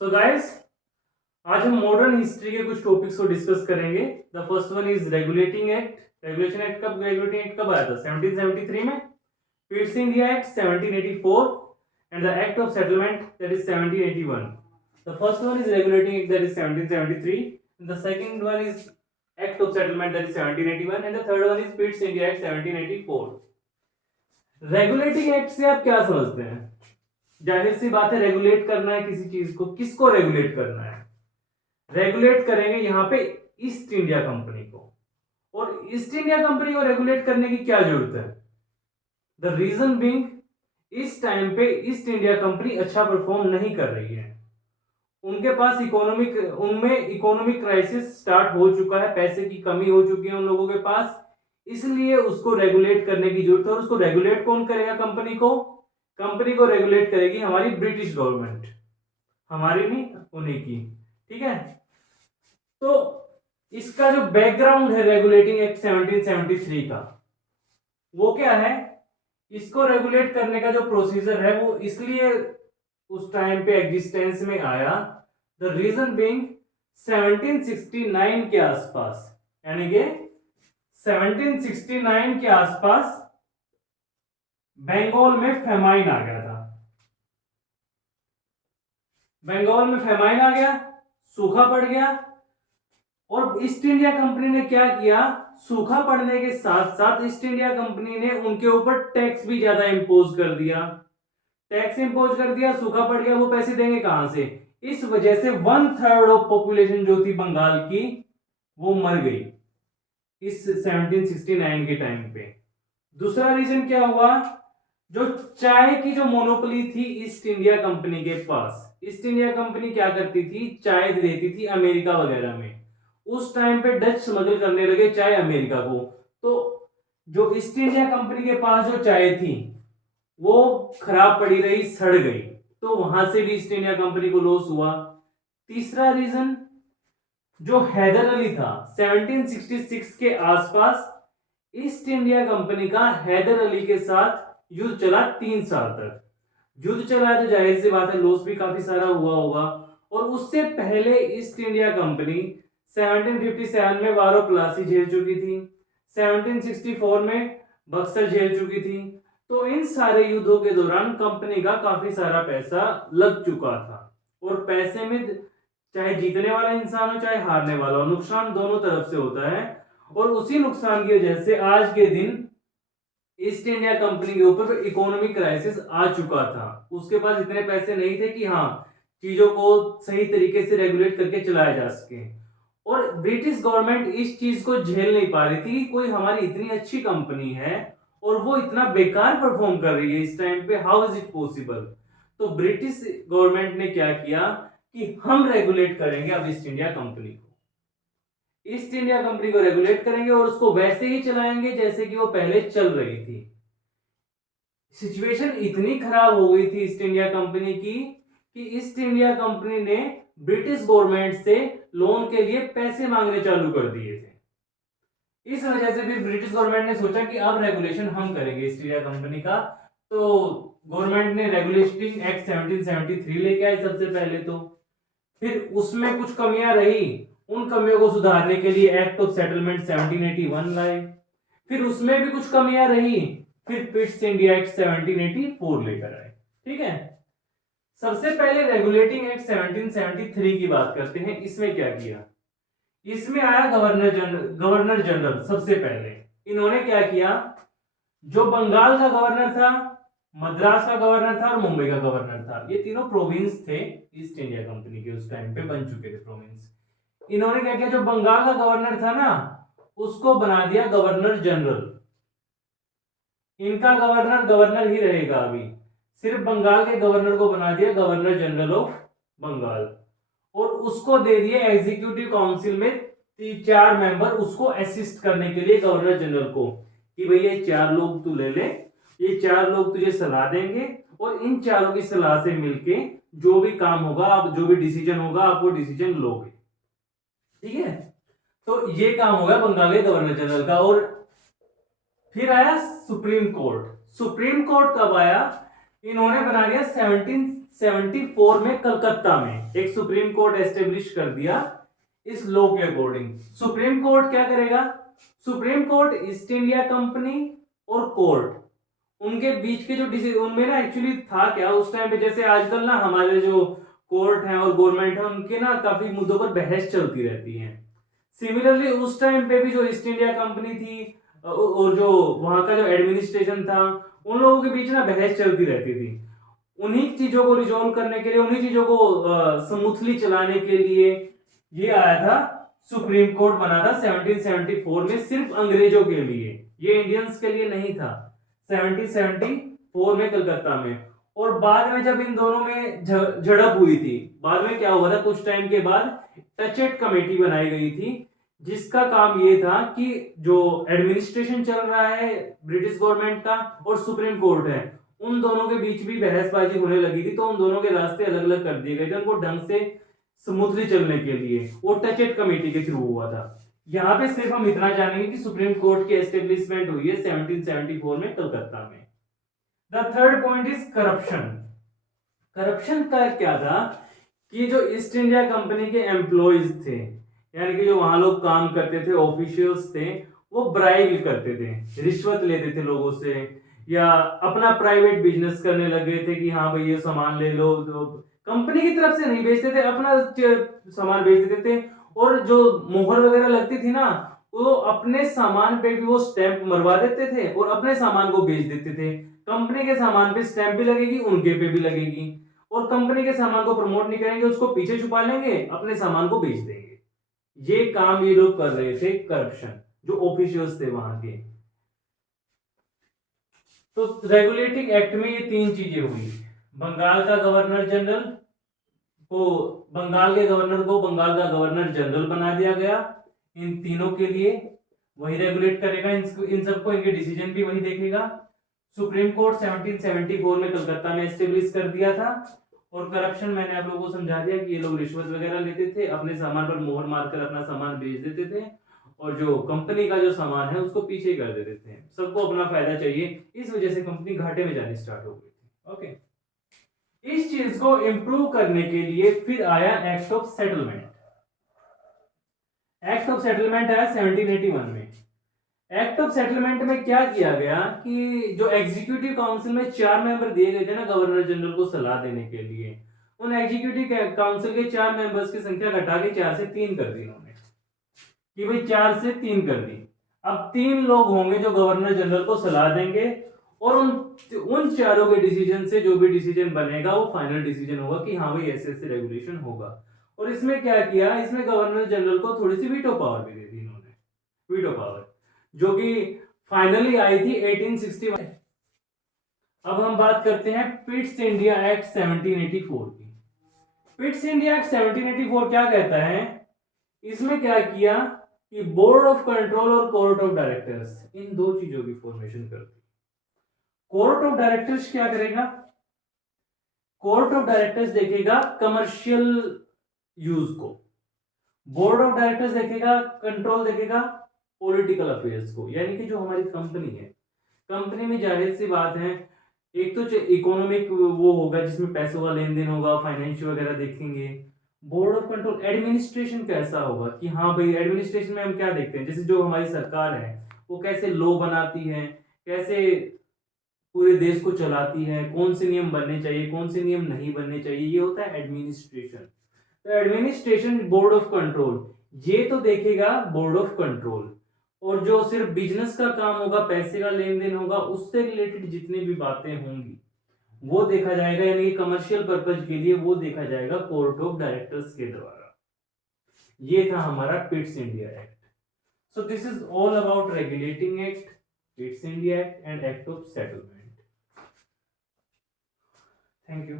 So guys, आज हम modern history के कुछ टॉपिक्स को डिस्कस करेंगे। The first one is regulating act. Regulating act कब आया था? 1773 में। फिर India act 1784 and the act of settlement that is 1781। The first one is regulating act that is 1773, the second one is act of settlement that is 1781 and the third one is Pitt's India act 1784। Regulating act से आप क्या समझते हैं? जाहिर सी बात है, regulate करना है किसी चीज को। किसको रेगुलेट करना है? रेगुलेट करेंगे यहां पे ईस्ट इंडिया कंपनी को। और ईस्ट इंडिया कंपनी को रेगुलेट करने की क्या जरूरत है? द रीजन बीइंग, इस टाइम पे ईस्ट इंडिया कंपनी अच्छा परफॉर्म नहीं कर रही है। उनके पास उनमें इकोनॉमिक क्राइसिस स्टार्ट हो चुका है, पैसे की कमी हो चुकी है उन लोगों के पास, इसलिए उसको रेगुलेट करने की जरूरत है। और उसको रेगुलेट कौन करेगा? कंपनी को रेगुलेट करेगी हमारी ब्रिटिश गवर्नमेंट, हमारी नहीं, उन्हीं की। ठीक है, तो इसका जो बैकग्राउंड है रेगुलेटिंग एक्ट 1773 का, वो क्या है? इसको रेगुलेट करने का जो प्रोसीजर है वो इसलिए उस टाइम पे एग्जिस्टेंस में आया, द रीजन बीइंग 1769 के आसपास, यानी कि 1769 के आसपास बंगाल में फेमाइन आ गया था। बंगाल में फेमाइन आ गया, सूखा पड़ गया। और ईस्ट इंडिया कंपनी ने क्या किया? सूखा पड़ने के साथ साथ ईस्ट इंडिया कंपनी ने उनके ऊपर टैक्स भी ज्यादा इंपोज कर दिया। सूखा पड़ गया, वो पैसे देंगे कहां से? इस वजह से 1/3 ऑफ पॉपुलेशन जो थी बंगाल की, वो मर गई इस 1769 के टाइम पे। दूसरा रीजन क्या हुआ? जो चाय की जो मोनोपोली थी ईस्ट इंडिया कंपनी के पास। ईस्ट इंडिया कंपनी क्या करती थी? चाय देती थी अमेरिका वगैरह में। उस टाइम पे डच स्मगल करने लगे चाय अमेरिका को, तो जो ईस्ट इंडिया कंपनी के पास जो चाय थी वो खराब पड़ी रही, सड़ गई, तो वहां से भी ईस्ट इंडिया कंपनी को लॉस हुआ। तीसरा रीजन, जो हैदर अली था, 1766 के आसपास ईस्ट इंडिया कंपनी का हैदर अली के साथ युद्ध चला 3 साल तक। युद्ध चला तो जाहिर सी बात है लॉस भी काफी सारा हुआ होगा। और उससे पहले ईस्ट इंडिया कंपनी 1757 में वारो प्लासी झेल चुकी थी, 1764 में बक्सर झेल चुकी थी। तो इन सारे युद्धों के दौरान कंपनी का काफी सारा पैसा लग चुका था। और पैसे में चाहे जीतने वाला इंसान हो चाहे हारने वाला हो, नुकसान दोनों तरफ से होता है। और उसी नुकसान की वजह से आज के दिन ईस्ट इंडिया कंपनी के ऊपर इकोनॉमिक क्राइसिस आ चुका था। उसके पास इतने पैसे नहीं थे कि हाँ, चीजों को सही तरीके से रेगुलेट करके चलाया जा सके। और ब्रिटिश गवर्नमेंट इस चीज को झेल नहीं पा रही थी कि कोई हमारी इतनी अच्छी कंपनी है और वो इतना बेकार परफॉर्म कर रही है इस टाइम पे, हाउ इज इट पॉसिबल? तो ब्रिटिश गवर्नमेंट ने क्या किया कि हम रेगुलेट करेंगे अब ईस्ट इंडिया कंपनी को। ईस्ट इंडिया कंपनी को रेगुलेट करेंगे और उसको वैसे ही चलाएंगे जैसे कि वो पहले चल रही थी। सिचुएशन इतनी खराब हो गई थी ईस्ट इंडिया कंपनी की कि ईस्ट इंडिया कंपनी ने ब्रिटिश गवर्नमेंट से लोन के लिए पैसे मांगने चालू कर दिए थे। इस वजह से फिर ब्रिटिश गवर्नमेंट ने सोचा कि अब रेगुलेशन हम करेंगे ईस्ट इंडिया कंपनी का। तो गवर्नमेंट ने रेगुलेटिंग एक्ट 1773 लेके आई सबसे पहले। तो फिर उसमें कुछ कमियां रही, उन कमियों को सुधारने के लिए एक्ट ऑफ सेटलमेंट 1781 लाए। फिर उसमें भी कुछ कमियां रही, फिर पिट्स इंडिया एक्ट 1784 लेकर आए। ठीक है, सबसे पहले रेगुलेटिंग एक्ट 1773 की बात करते हैं। इसमें क्या किया? इसमें आया गवर्नर जनरल सबसे पहले। इन्होंने क्या किया? जो बंगाल का गवर्नर था, मद्रास का गवर्नर था और मुंबई का गवर्नर था, ये तीनों प्रोविंस थे ईस्ट इंडिया कंपनी के, उस टाइम पे बन चुके थे प्रोविंस। इन्होंने क्या किया? जो बंगाल का गवर्नर था ना, उसको बना दिया गवर्नर जनरल। इनका गवर्नर गवर्नर ही रहेगा अभी, सिर्फ बंगाल के गवर्नर को बना दिया गवर्नर जनरल ऑफ बंगाल। और उसको दे दिए एग्जीक्यूटिव काउंसिल में 4 मेंबर, उसको असिस्ट करने के लिए गवर्नर जनरल को, कि भैया ये 4 लोग तू ले ले, ये 4 लोग तुझे सलाह देंगे और इन चारों की सलाह से मिलके जो भी काम होगा, आप जो भी डिसीजन होगा, आप वो डिसीजन लोगे। ठीक है, तो ये काम होगा बंगाल के गवर्नर जनरल का। और फिर आया सुप्रीम कोर्ट। सुप्रीम कोर्ट कब आया? इन्होंने बना दिया 1774 में कलकत्ता में एक सुप्रीम कोर्ट एस्टेब्लिश कर दिया इस लॉ के अकॉर्डिंग। सुप्रीम कोर्ट क्या करेगा? Supreme court east India company और कोर्ट उनके बीच के जो डिसीजन, उनमें ना एक्चुअली था क्या उस टाइम पे, जैसे आजकल ना हमारे जो कोर्ट हैं और गवर्नमेंट है उनके ना काफी मुद्दों पर बहस चलती रहती है। सिमिलरली उस टाइम पे भी जो ईस्ट इंडिया कंपनी थी और जो वहां का जो एडमिनिस्ट्रेशन था, उन लोगों के बीच ना बहस चलती रहती थी। उन्हीं चीजों को रिजोल्व करने के लिए, उन्हीं चीजों को स्मूथली चलाने के लिए ये आया था, सुप्रीम कोर्ट बना था 1774 में, सिर्फ अंग्रेजों के लिए, ये इंडियंस के लिए नहीं था। 1774 में कलकत्ता में। और बाद में जब इन दोनों में झड़प हुई थी, बाद में क्या हुआ था, कुछ टाइम के बाद टचेट कमेटी बनाई गई थी, जिसका काम ये था कि जो एडमिनिस्ट्रेशन चल रहा है ब्रिटिश गवर्नमेंट का और सुप्रीम कोर्ट है, उन दोनों के बीच भी बहसबाजी होने लगी थी, तो उन दोनों के रास्ते अलग अलग कर दिए गए थे उनको ढंग से स्मूथली चलने के लिए, वो टचेट कमेटी के थ्रू हुआ था। यहाँ पे सिर्फ हम इतना जानेंगे कि सुप्रीम कोर्ट की एस्टेब्लिशमेंट हुई है 1774 में कलकत्ता में। The third point is corruption. Corruption का क्या था कि जो ईस्ट इंडिया कंपनी के एम्प्लॉयज थे, यानी कि जो वहां लोग काम करते थे, ऑफिशियल्स थे, वो ब्राइब करते थे, रिश्वत लेते थे लोगों से, या अपना प्राइवेट बिजनेस करने लगे थे कि हाँ भाई ये सामान ले लो, तो कंपनी की तरफ से नहीं बेचते थे, अपना सामान बेच देते थे। और जो मोहर वगैरह लगती थी ना, वो अपने सामान पे भी वो स्टैंप मरवा देते थे और अपने सामान को बेच देते थे। कंपनी के सामान पे स्टैंप भी लगेगी, उनके पे भी लगेगी, और कंपनी के सामान को प्रमोट नहीं करेंगे, उसको पीछे छुपा लेंगे, अपने सामान को बेच देंगे। ये काम ये लोग कर रहे थे, करप्शन, जो ऑफिशियल्स थे वहां के। तो रेगुलेटिंग एक्ट में ये तीन चीजें हुई। बंगाल का गवर्नर जनरल को, बंगाल के गवर्नर को बंगाल का गवर्नर जनरल बना दिया गया, इन तीनों के लिए वही रेगुलेट करेगा, इन सबको, इनके डिसीजन भी वही देखेगा। सुप्रीम कोर्ट 1774 में कलकत्ता में एस्टेब्लिश कर दिया था। और करप्शन मैंने आप लोगों को समझा दिया कि ये लोग रिश्वत वगैरह लेते थे, अपने सामान पर मोहर मारकर अपना सामान बेच देते थे, और जो कंपनी का जो सामान है उसको पीछे कर देते थे। सबको अपना फायदा चाहिए, इस वजह से कंपनी घाटे में जानी स्टार्ट हो गई थी। ओके, इस चीज को इंप्रूव करने के लिए फिर आया act of settlement. Act of settlement आया 1781 में। एक्ट ऑफ सेटलमेंट में क्या किया गया कि जो एग्जीक्यूटिव काउंसिल में 4 मेंबर दिए गए थे ना गवर्नर जनरल को सलाह देने के लिए, उन एग्जीक्यूटिव काउंसिल के 4 मेंबर्स की संख्या घटा के 4 से 3 कर दी उन्होंने, कि भाई 4 से 3 कर दी। अब 3 लोग होंगे जो गवर्नर जनरल को सलाह देंगे, और उन चारों के डिसीजन से जो भी डिसीजन बनेगा वो फाइनल डिसीजन होगा कि हाँ भाई ऐसे ऐसे रेगुलेशन होगा। और इसमें क्या किया, इसमें गवर्नर जनरल को थोड़ी सी वीटो पावर भी दे दी इन्होंने, वीटो पावर, जो कि फाइनली आई थी 1861। अब हम बात करते हैं पिट्स इंडिया एक्ट 1784 की। पिट्स इंडिया एक्ट 1784 क्या कहता है, इसमें क्या किया कि बोर्ड ऑफ कंट्रोल और कोर्ट ऑफ डायरेक्टर्स, इन दो चीजों की फॉर्मेशन कर दी। कोर्ट ऑफ डायरेक्टर्स क्या करेगा, कोर्ट ऑफ डायरेक्टर्स देखेगा कमर्शियल यूज को, बोर्ड ऑफ डायरेक्टर्स देखेगा, कंट्रोल देखेगा पॉलिटिकल अफेयर्स को। यानी कि जो हमारी कंपनी है, कंपनी में जाहिर सी बात है, एक तो इकोनॉमिक वो होगा जिसमें पैसों का लेन देन होगा, फाइनेंशियल वगैरह देखेंगे। बोर्ड ऑफ कंट्रोल एडमिनिस्ट्रेशन कैसा होगा, कि हाँ भाई एडमिनिस्ट्रेशन में हम क्या देखते हैं, जैसे जो हमारी सरकार है वो कैसे लॉ बनाती है, कैसे पूरे देश को चलाती है, कौन से नियम बनने चाहिए, कौन से नियम नहीं बनने चाहिए, ये होता है एडमिनिस्ट्रेशन। तो एडमिनिस्ट्रेशन, बोर्ड ऑफ कंट्रोल, ये तो देखेगा बोर्ड ऑफ कंट्रोल। और जो सिर्फ बिजनेस का काम होगा, पैसे का लेन देन होगा, उससे रिलेटेड जितनी भी बातें होंगी वो देखा जाएगा, यानी कि कमर्शियल पर्पज के लिए वो देखा जाएगा कोर्ट ऑफ डायरेक्टर्स के द्वारा। ये था हमारा Pitt's India act. So this is all about regulating act, Pitt's India act and act of settlement. Thank you.